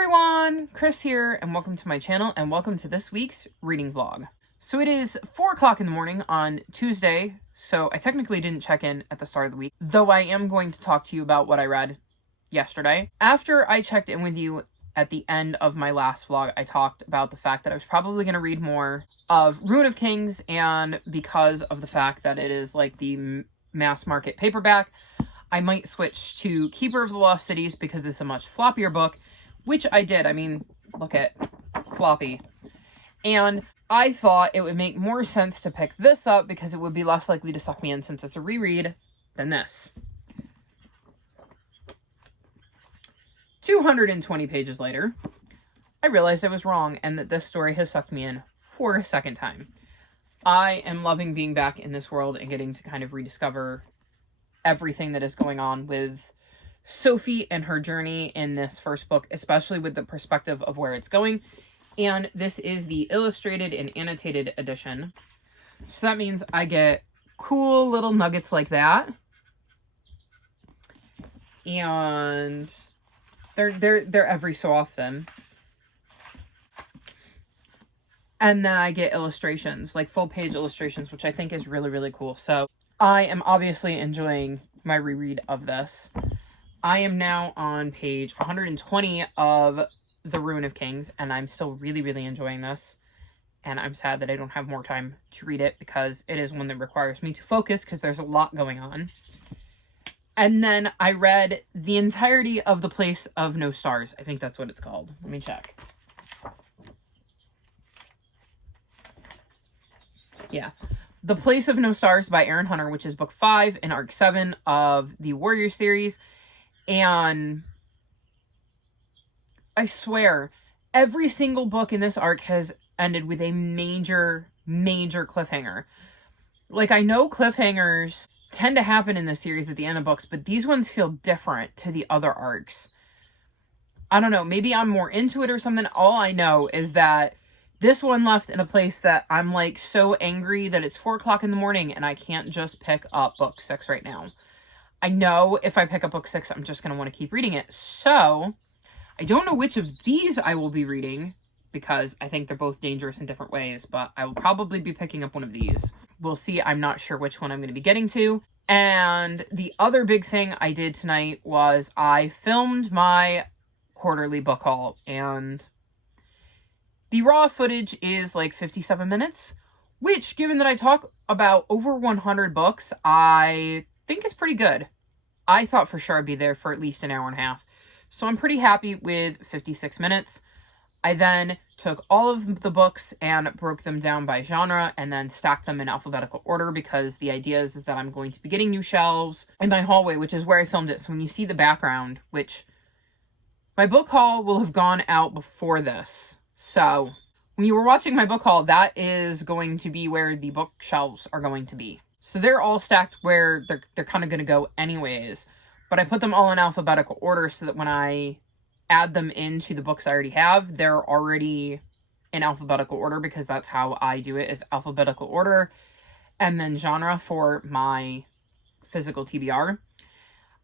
everyone, Chris here, and welcome to my channel, and welcome to this week's reading vlog. So it is 4 o'clock in the morning on Tuesday, so I technically didn't check in at the start of the week, though I am going to talk to you about what I read yesterday. After I checked in with you at the end of my last vlog, I talked about the fact that I was probably going to read more of Ruin of Kings, and because of the fact that it is like the mass market paperback, I might switch to Keeper of the Lost Cities because it's a much floppier book, which I did. I mean, look at floppy. And I thought it would make more sense to pick this up because it would be less likely to suck me in since it's a reread than this. 220 pages later, I realized I was wrong and that this story has sucked me in for a second time. I am loving being back in this world and getting to kind of rediscover everything that is going on with Sophie and her journey in this first book, especially with the perspective of where it's going. And this is the illustrated and annotated edition. So that means I get cool little nuggets like that. And they're every so often. And then I get illustrations, like full page illustrations, which I think is really, really cool. So I am obviously enjoying my reread of this. I am now on page 120 of The Ruin of Kings, and I'm still really, really enjoying this. And I'm sad that I don't have more time to read it because it is one that requires me to focus because there's a lot going on. And then I read the entirety of The Place of No Stars. I think that's what it's called. Let me check. Yeah. The Place of No Stars by Erin Hunter, which is book 5 in arc 7 of the Warrior series. And I swear, every single book in this arc has ended with a major, major cliffhanger. Like, I know cliffhangers tend to happen in this series at the end of books, but these ones feel different to the other arcs. I don't know, maybe I'm more into it or something. All I know is that this one left in a place that I'm like so angry that it's 4 o'clock in the morning and I can't just pick up book 6 right now. I know if I pick up book 6, I'm just going to want to keep reading it. So I don't know which of these I will be reading because I think they're both dangerous in different ways, but I will probably be picking up one of these. We'll see. I'm not sure which one I'm going to be getting to. And the other big thing I did tonight was I filmed my quarterly book haul, and the raw footage is like 57 minutes, which, given that I talk about over 100 books, I think is pretty good. I thought for sure I'd be there for at least an hour and a half. So I'm pretty happy with 56 minutes. I then took all of the books and broke them down by genre and then stacked them in alphabetical order because the idea is that I'm going to be getting new shelves in my hallway, which is where I filmed it. So when you see the background, which my book haul will have gone out before this. So when you were watching my book haul, that is going to be where the bookshelves are going to be. So they're all stacked where they're kind of going to go anyways. But I put them all in alphabetical order so that when I add them into the books I already have, they're already in alphabetical order because that's how I do it, is alphabetical order and then genre for my physical TBR.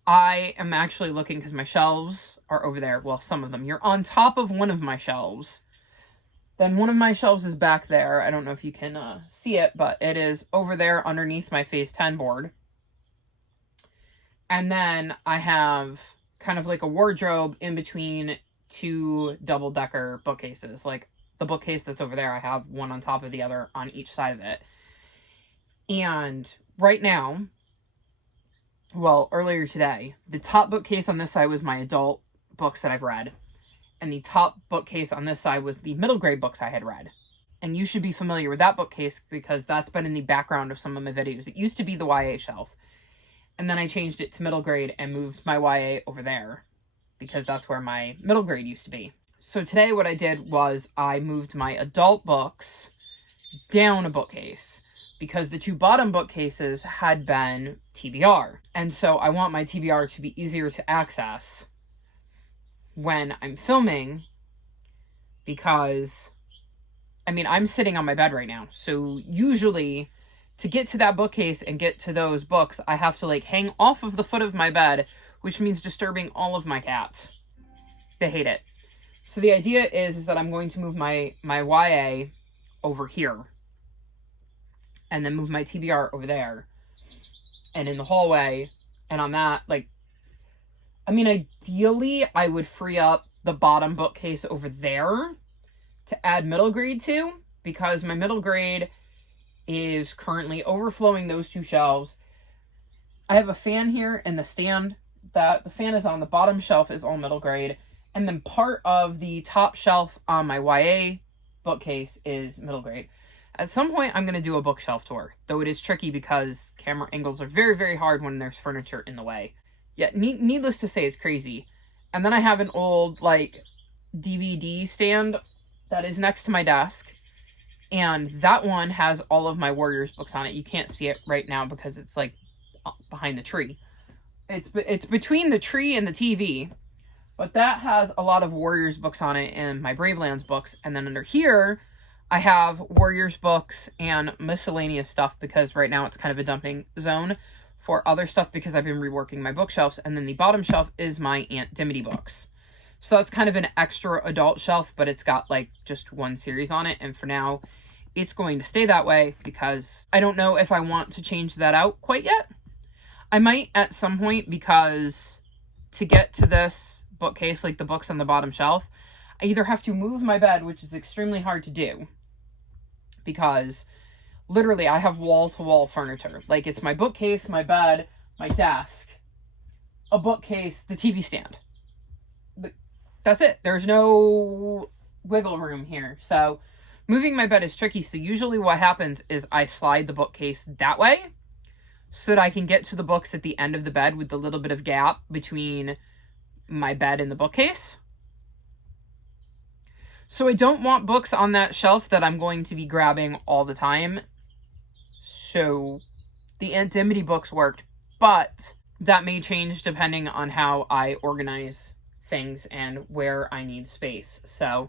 I am actually looking because my shelves are over there. Well, some of them. You're on top of one of my shelves. Then one of my shelves is back there. I don't know if you can see it, but it is over there underneath my Phase 10 board. And then I have kind of like a wardrobe in between 2 double-decker bookcases. Like the bookcase that's over there, I have one on top of the other on each side of it. And right now, well, earlier today, the top bookcase on this side was my adult books that I've read. And the top bookcase on this side was the middle grade books I had read. And you should be familiar with that bookcase because that's been in the background of some of my videos. It used to be the YA shelf. And then I changed it to middle grade and moved my YA over there because that's where my middle grade used to be. So today what I did was I moved my adult books down a bookcase because the 2 bottom bookcases had been TBR. And so I want my TBR to be easier to access when I'm filming because, I mean, I'm sitting on my bed right now. So usually to get to that bookcase and get to those books, I have to like hang off of the foot of my bed, which means disturbing all of my cats. They hate it. So the idea is that I'm going to move my YA over here, and then move my TBR over there, and in the hallway, and on that, like, I mean, ideally, I would free up the bottom bookcase over there to add middle grade to, because my middle grade is currently overflowing those two shelves. I have a fan here in the stand. That the fan is on the bottom shelf is all middle grade, and then part of the top shelf on my YA bookcase is middle grade. At some point, I'm going to do a bookshelf tour, though it is tricky because camera angles are very, very hard when there's furniture in the way. Yeah, needless to say, it's crazy. And then I have an old, like, DVD stand that is next to my desk, and that one has all of my Warriors books on it. You can't see it right now because it's, like, behind the tree. It's between the tree and the TV, but that has a lot of Warriors books on it and my Bravelands books. And then under here, I have Warriors books and miscellaneous stuff because right now it's kind of a dumping zone for other stuff because I've been reworking my bookshelves. And then the bottom shelf is my Aunt Dimity books. So it's kind of an extra adult shelf, but it's got like just one series on it. And for now, it's going to stay that way because I don't know if I want to change that out quite yet. I might at some point, because to get to this bookcase, like the books on the bottom shelf, I either have to move my bed, which is extremely hard to do, because literally I have wall-to-wall furniture. Like, it's my bookcase, my bed, my desk, a bookcase, the TV stand. That's it. There's no wiggle room here. So moving my bed is tricky. So usually what happens is I slide the bookcase that way, so that I can get to the books at the end of the bed with the little bit of gap between my bed and the bookcase. So I don't want books on that shelf that I'm going to be grabbing all the time. So the Aunt Dimity books worked, but that may change depending on how I organize things and where I need space. So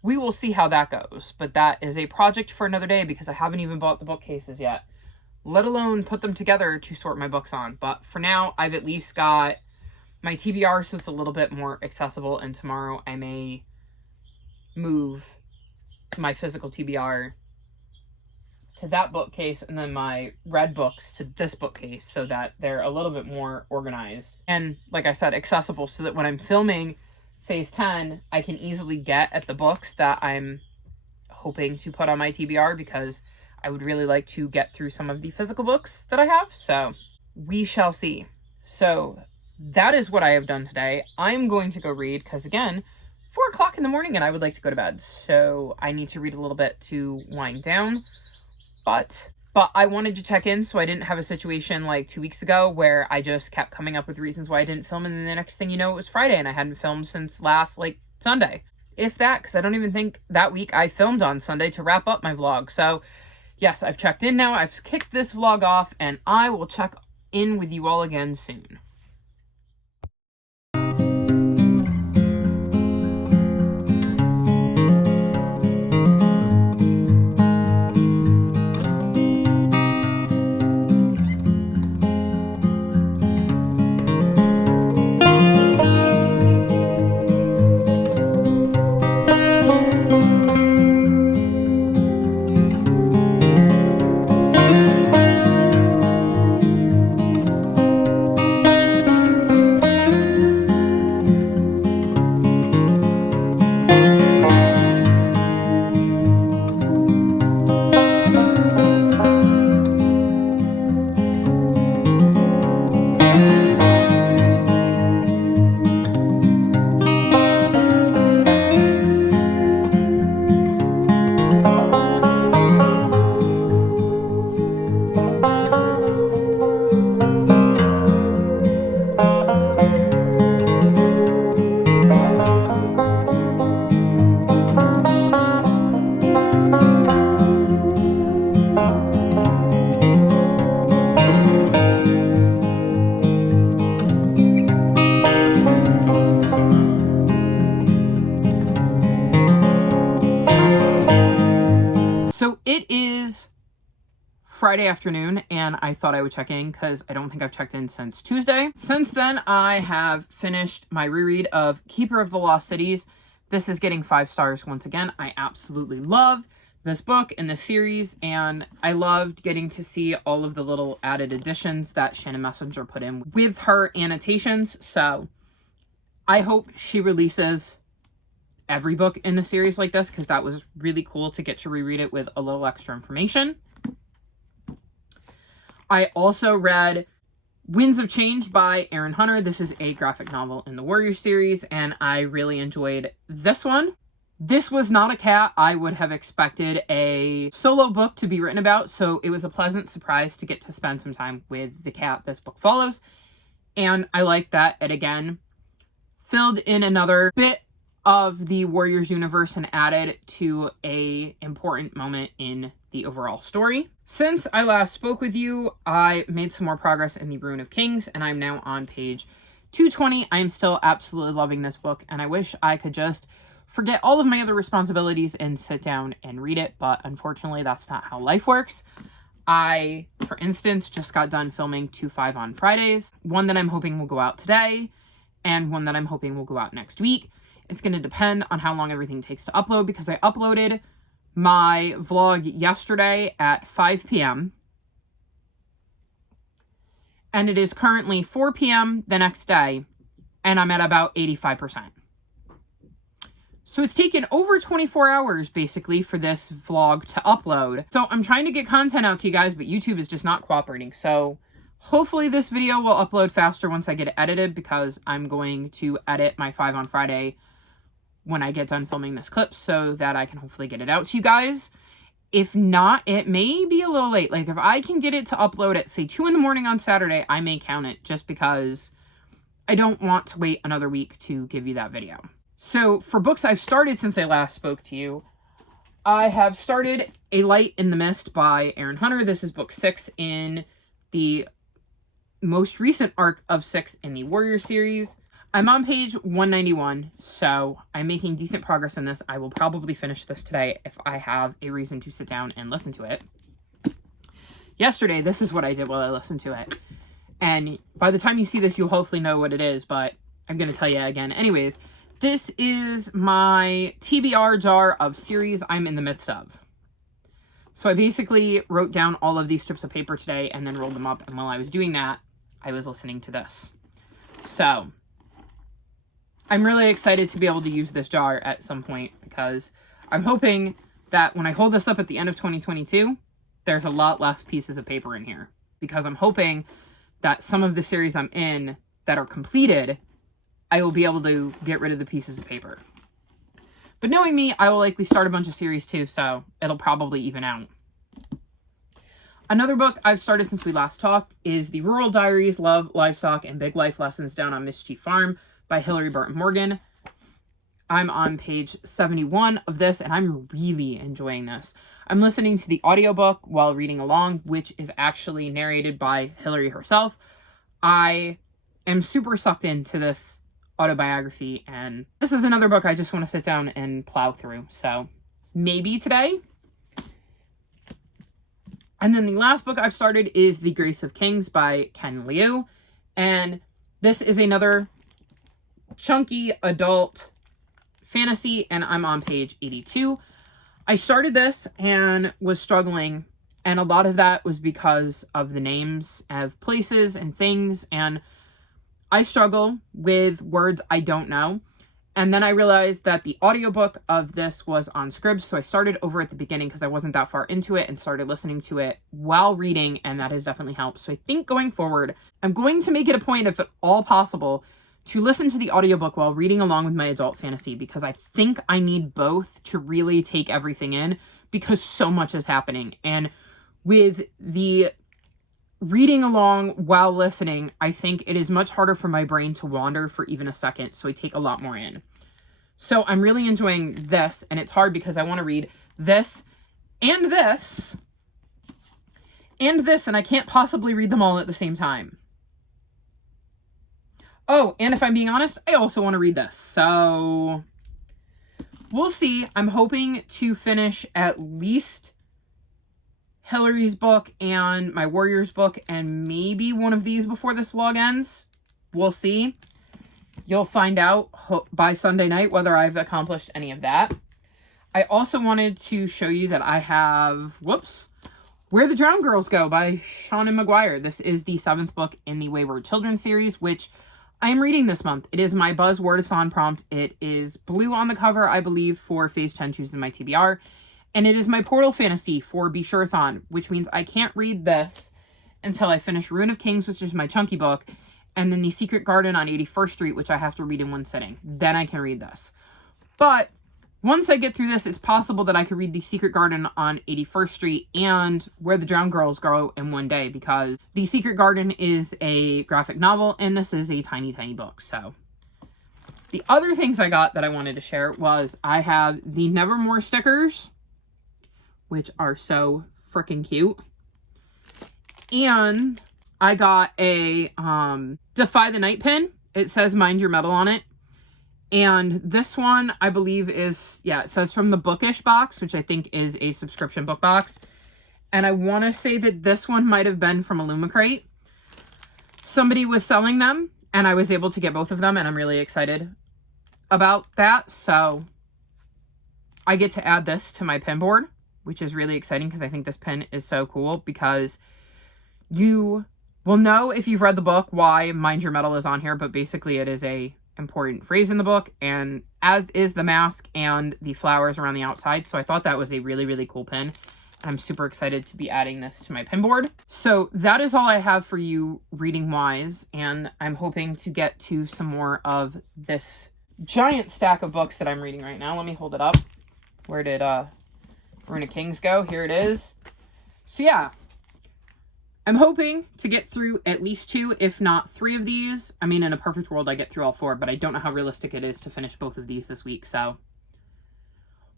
we will see how that goes. But that is a project for another day because I haven't even bought the bookcases yet, let alone put them together to sort my books on. But for now, I've at least got my TBR, so it's a little bit more accessible, and tomorrow I may move my physical TBR to that bookcase and then my red books to this bookcase so that they're a little bit more organized. And like I said, accessible, so that when I'm filming Phase 10, I can easily get at the books that I'm hoping to put on my TBR, because I would really like to get through some of the physical books that I have, so we shall see. So that is what I have done today. I'm going to go read, because again, 4 o'clock in the morning and I would like to go to bed, so I need to read a little bit to wind down. But I wanted to check in so I didn't have a situation like 2 weeks ago where I just kept coming up with reasons why I didn't film, and then the next thing you know, it was Friday and I hadn't filmed since last, like, Sunday. If that, because I don't even think that week I filmed on Sunday to wrap up my vlog. So yes, I've checked in now, I've kicked this vlog off, and I will check in with you all again soon. So it is Friday afternoon, and I thought I would check in because I don't think I've checked in since Tuesday. Since then, I have finished my reread of Keeper of the Lost Cities. This is getting 5 stars once again. I absolutely love this book and this series, and I loved getting to see all of the little added additions that Shannon Messenger put in with her annotations. So I hope she releases every book in the series like this, because that was really cool to get to reread it with a little extra information. I also read Winds of Change by Erin Hunter. This is a graphic novel in the Warriors series, and I really enjoyed this one. This was not a cat I would have expected a solo book to be written about, so it was a pleasant surprise to get to spend some time with the cat this book follows. And I like that it again filled in another bit of the Warriors universe and added to a important moment in the overall story. Since I last spoke with you, I made some more progress in the Ruin of Kings, and I'm now on page 220. I am still absolutely loving this book, and I wish I could just forget all of my other responsibilities and sit down and read it, but unfortunately that's not how life works. I, for instance, just got done filming 2-5 on Fridays, one that I'm hoping will go out today, and one that I'm hoping will go out next week. It's going to depend on how long everything takes to upload, because I uploaded my vlog yesterday at 5 p.m. and it is currently 4 p.m. the next day, and I'm at about 85%. So it's taken over 24 hours, basically, for this vlog to upload. So I'm trying to get content out to you guys, but YouTube is just not cooperating. So hopefully this video will upload faster once I get it edited, because I'm going to edit my 5 on Friday when I get done filming this clip so that I can hopefully get it out to you guys. If not, it may be a little late. Like, if I can get it to upload at, say, 2 in the morning on Saturday, I may count it, just because I don't want to wait another week to give you that video. So for books I've started since I last spoke to you, I have started A Light in the Mist by Erin Hunter. This is book 6 in the most recent arc of 6 in the Warrior series. I'm on page 191, so I'm making decent progress in this. I will probably finish this today if I have a reason to sit down and listen to it. Yesterday, this is what I did while I listened to it. And by the time you see this, you'll hopefully know what it is, but I'm going to tell you again. Anyways, this is my TBR jar of series I'm in the midst of. So I basically wrote down all of these strips of paper today and then rolled them up. And while I was doing that, I was listening to this. So I'm really excited to be able to use this jar at some point, because I'm hoping that when I hold this up at the end of 2022, there's a lot less pieces of paper in here, because I'm hoping that some of the series I'm in that are completed, I will be able to get rid of the pieces of paper. But knowing me, I will likely start a bunch of series too, so it'll probably even out. Another book I've started since we last talked is The Rural Diaries, Love, Livestock, and Big Life Lessons Down on Mischief Farm by Hilary Burton Morgan. I'm on page 71 of this, and I'm really enjoying this. I'm listening to the audiobook while reading along, which is actually narrated by Hilary herself. I am super sucked into this autobiography, and this is another book I just want to sit down and plow through. So maybe today. And then the last book I've started is The Grace of Kings by Ken Liu. And this is another chunky adult fantasy, and I'm on page 82. I started this and was struggling, and a lot of that was because of the names of places and things, and I struggle with words I don't know. And then I realized that the audiobook of this was on Scribd, so I started over at the beginning because I wasn't that far into it and started listening to it while reading, and that has definitely helped. So I think going forward, I'm going to make it a point, if at all possible, to listen to the audiobook while reading along with my adult fantasy, because I think I need both to really take everything in, because so much is happening. And with the reading along while listening, I think it is much harder for my brain to wander for even a second, so I take a lot more in. So I'm really enjoying this, and it's hard because I want to read this, and this, and this, and I can't possibly read them all at the same time. Oh, and if I'm being honest, I also want to read this. So we'll see. I'm hoping to finish at least Hilary's book and my Warriors book, and maybe one of these before this vlog ends. We'll see. You'll find out by Sunday night whether I've accomplished any of that. I also wanted to show you that I have, Where the Drowned Girls Go by Seanan McGuire. This is the 7th book in the Wayward Children series, which I am reading this month. It is my Buzz Wordathon prompt. It is blue on the cover, I believe, for Phase 10 chooses my TBR. And it is my Portal Fantasy for Be Sure-thon, which means I can't read this until I finish Ruin of Kings, which is my chunky book, and then The Secret Garden on 81st Street, which I have to read in one sitting. Then I can read this. But once I get through this, it's possible that I could read The Secret Garden on 81st Street and Where the Drowned Girls Go in one day, because The Secret Garden is a graphic novel, and this is a tiny, tiny book. So the other things I got that I wanted to share was I have the Nevermore stickers, which are so freaking cute. And I got a Defy the Night pin. It says Mind Your Metal on it. And this one, I believe, is, it says from the Bookish box, which I think is a subscription book box. And I want to say that this one might have been from Illumicrate. Somebody was selling them, and I was able to get both of them, and I'm really excited about that. So I get to add this to my pin board, which is really exciting because I think this pin is so cool, because you will know if you've read the book why Mind Your Metal is on here, but basically it is a important phrase in the book, and as is the mask and the flowers around the outside. So I thought that was a really, really cool pin. I'm super excited to be adding this to my pin board. So that is all I have for you reading wise, and I'm hoping to get to some more of this giant stack of books that I'm reading right now. Let me hold it up. Where did Ruin of Kings go? Here it is. So yeah, I'm hoping to get through at least 2, if not 3 of these. I mean, in a perfect world, I get through all 4, but I don't know how realistic it is to finish both of these this week. So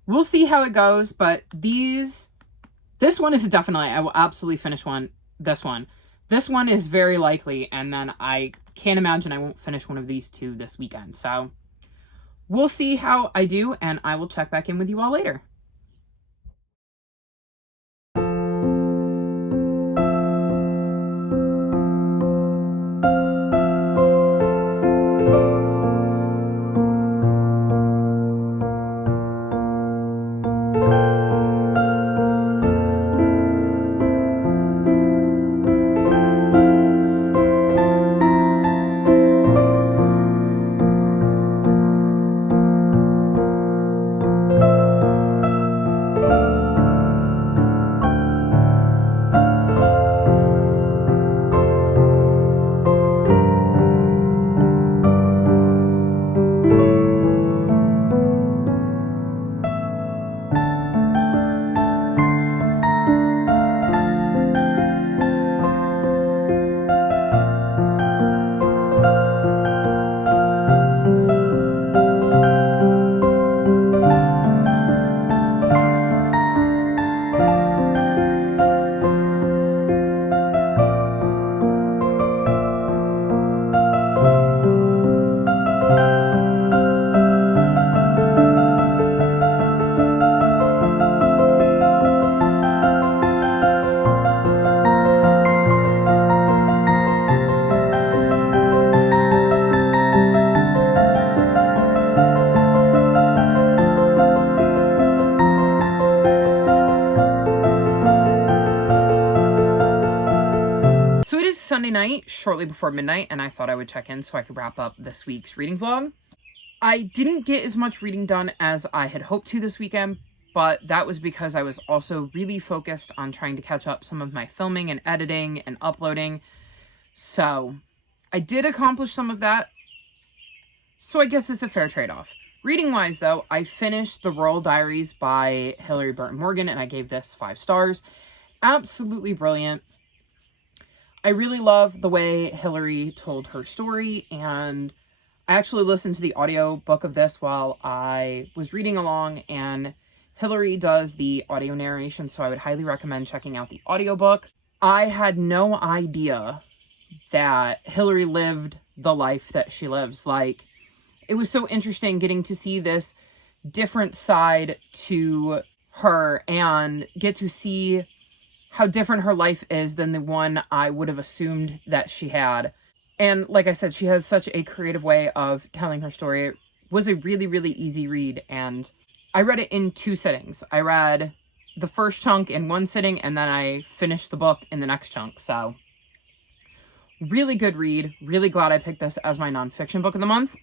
we'll see how it goes. But this one is definitely, I will absolutely finish this one. This one is very likely, and then I can't imagine I won't finish one of these 2 this weekend. So we'll see how I do, and I will check back in with you all later. Sunday night, shortly before midnight, and I thought I would check in so I could wrap up this week's reading vlog. I didn't get as much reading done as I had hoped to this weekend, but that was because I was also really focused on trying to catch up some of my filming and editing and uploading. So I did accomplish some of that, so I guess it's a fair trade-off. Reading-wise, though, I finished The Royal Diaries by Hilarie Burton Morgan, and I gave this 5 stars. Absolutely brilliant. I really love the way Hilarie told her story, and I actually listened to the audio book of this while I was reading along, and Hilarie does the audio narration, so I would highly recommend checking out the audiobook. I had no idea that Hilarie lived the life that she lives. Like, it was so interesting getting to see this different side to her and get to see how different her life is than the one I would have assumed that she had. And like I said, she has such a creative way of telling her story. It was a really, really easy read, and I read it in 2 sittings. I read the first chunk in 1 sitting, and then I finished the book in the next chunk. So really good read. Really glad I picked this as my nonfiction book of the month.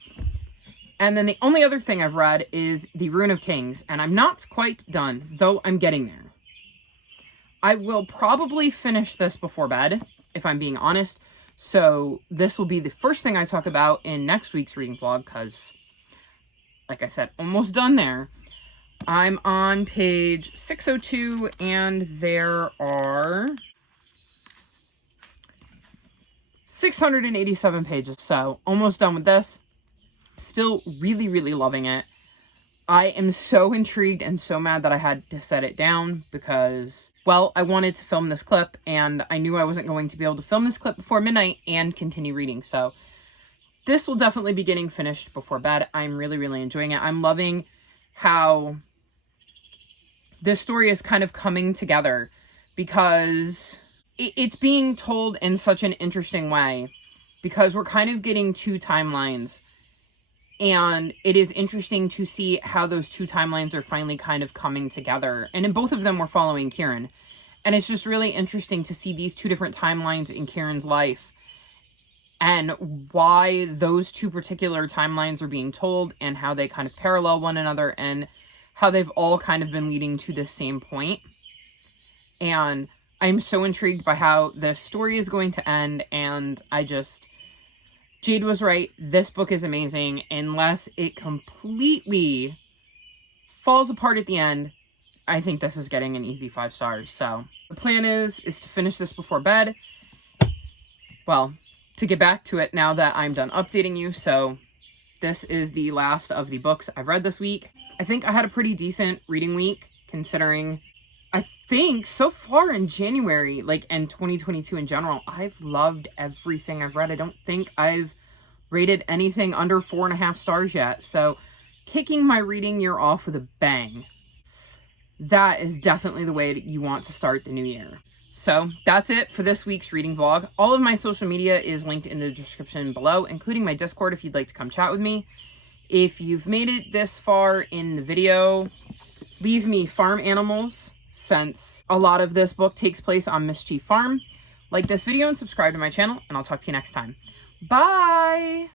And then the only other thing I've read is The Rune of Kings, and I'm not quite done, though I'm getting there. I will probably finish this before bed, if I'm being honest. So this will be the first thing I talk about in next week's reading vlog, because, like I said, almost done there. I'm on page 602, and there are 687 pages, so almost done with this. Still really, really loving it. I am so intrigued and so mad that I had to set it down because, well, I wanted to film this clip, and I knew I wasn't going to be able to film this clip before midnight and continue reading. So this will definitely be getting finished before bed. I'm really, really enjoying it. I'm loving how this story is kind of coming together because it's being told in such an interesting way, because we're kind of getting 2 timelines. And it is interesting to see how those 2 timelines are finally kind of coming together. And in both of them, we're following Kieran. And it's just really interesting to see these 2 different timelines in Kieran's life and why those 2 particular timelines are being told and how they kind of parallel one another and how they've all kind of been leading to the same point. And I'm so intrigued by how the story is going to end, and Jade was right. This book is amazing. Unless it completely falls apart at the end, I think this is getting an easy 5 stars. So the plan is to finish this before bed. Well, to get back to it now that I'm done updating you. So this is the last of the books I've read this week. I think I had a pretty decent reading week, considering I think so far in January, like, and 2022 in general, I've loved everything I've read. I don't think I've rated anything under 4.5 stars yet. So kicking my reading year off with a bang. That is definitely the way that you want to start the new year. So that's it for this week's reading vlog. All of my social media is linked in the description below, including my Discord if you'd like to come chat with me. If you've made it this far in the video, leave me farm animals, since a lot of this book takes place on Mischief Farm. Like this video and subscribe to my channel, and I'll talk to you next time. Bye!